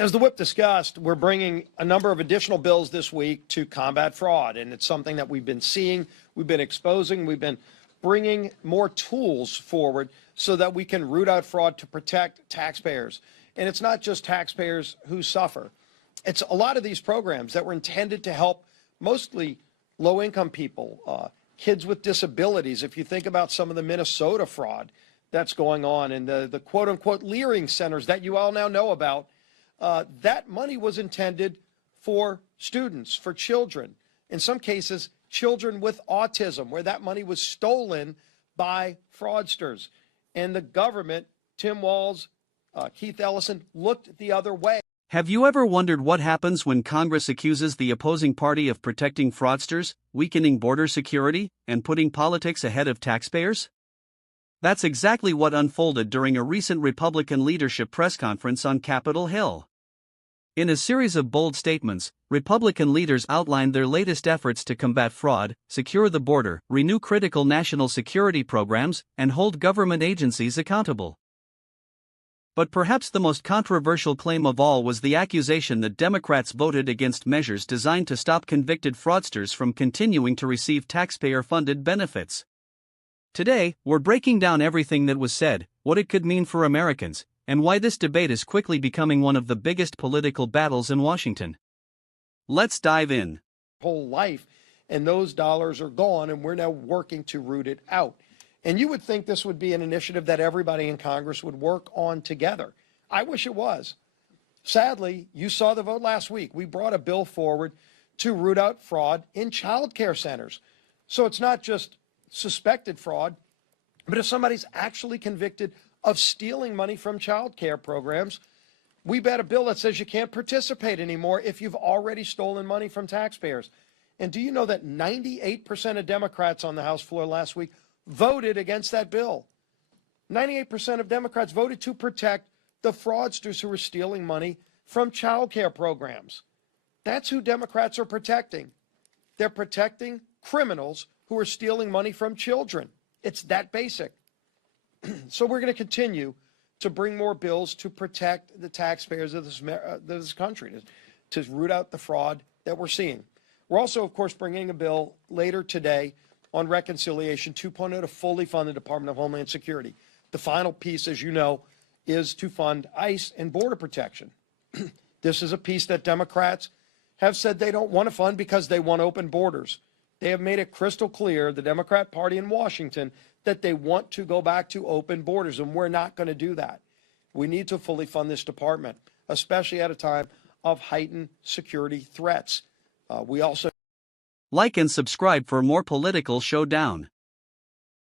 As the whip discussed, we're bringing a number of additional bills this week to combat fraud, and it's something that we've been seeing, we've been exposing, we've been bringing more tools forward so that we can root out fraud to protect taxpayers. And it's not just taxpayers who suffer. It's a lot of these programs that were intended to help mostly low-income people, kids with disabilities. If you think about some of the Minnesota fraud that's going on and the quote-unquote Leering centers that you all now know about, that money was intended for students, for children, in some cases, children with autism, where that money was stolen by fraudsters. And the government, Tim Walz, Keith Ellison, looked the other way. Have you ever wondered what happens when Congress accuses the opposing party of protecting fraudsters, weakening border security, and putting politics ahead of taxpayers? That's exactly what unfolded during a recent Republican leadership press conference on Capitol Hill. In a series of bold statements, Republican leaders outlined their latest efforts to combat fraud, secure the border, renew critical national security programs, and hold government agencies accountable. But perhaps the most controversial claim of all was the accusation that Democrats voted against measures designed to stop convicted fraudsters from continuing to receive taxpayer-funded benefits. Today, we're breaking down everything that was said, what it could mean for Americans, and why this debate is quickly becoming one of the biggest political battles in Washington. Let's dive in. Whole life, and those dollars are gone, and we're now working to root it out. And you would think this would be an initiative that everybody in Congress would work on together. I wish it was. Sadly, you saw the vote last week. We brought a bill forward to root out fraud in child care centers. So it's not just suspected fraud, but if somebody's actually convicted of stealing money from child care programs, we bet a bill that says you can't participate anymore if you've already stolen money from taxpayers. And do you know that 98% of Democrats on the House floor last week voted against that bill? 98% of Democrats voted to protect the fraudsters who are stealing money from child care programs. That's who Democrats are protecting. They're protecting criminals who are stealing money from children. It's that basic. So we're going to continue to bring more bills to protect the taxpayers of this country, to root out the fraud that we're seeing. We're also, of course, bringing a bill later today on Reconciliation 2.0 to fully fund the Department of Homeland Security. The final piece, as you know, is to fund ICE and border protection. This is a piece that Democrats have said they don't want to fund because they want open borders. They have made it crystal clear, the Democrat Party in Washington, that they want to go back to open borders, and we're not going to do that. We need to fully fund this department, especially at a time of heightened security threats. We also like and subscribe for more political showdown.